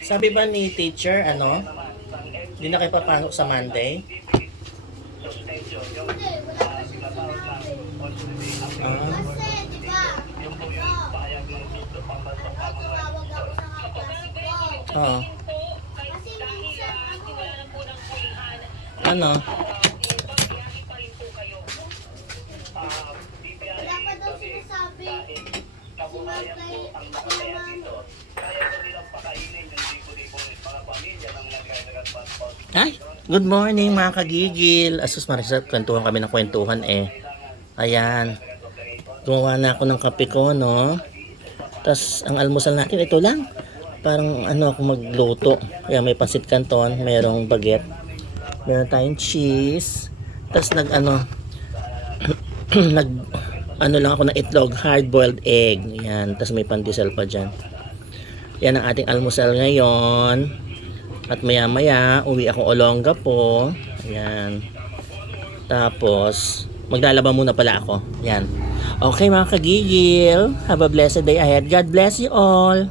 Sabi ba ni teacher, ano? Hindi na kayo papasok sa Monday? Ah, Kasi, di ba? Matawag ako sa mga klase ko. oo. Kasi minsan, ano, Ano? wala pa daw sinasabi. Ma'am, Ay, good morning mga kagigil. Asus Marisa, kwentuhan kami ng kwentuhan eh. Ayan. Gumawa na ako ng kape ko, no? Tapos, ang almusal natin, ito lang. Parang ano ako magluto. Ayan, may pansit canton, merong baget. Meron tayong cheese. Tapos nag ano, nag ano lang ako ng itlog, hard boiled egg. Ayan, tapos may pandesal pa dyan. Yan ang ating almusal ngayon. At maya maya, uwi ako Olonga po. Ayan. Tapos, maglalaba muna pala ako. Ayan. Okay mga kagigil. Have a blessed day ahead. God bless you all.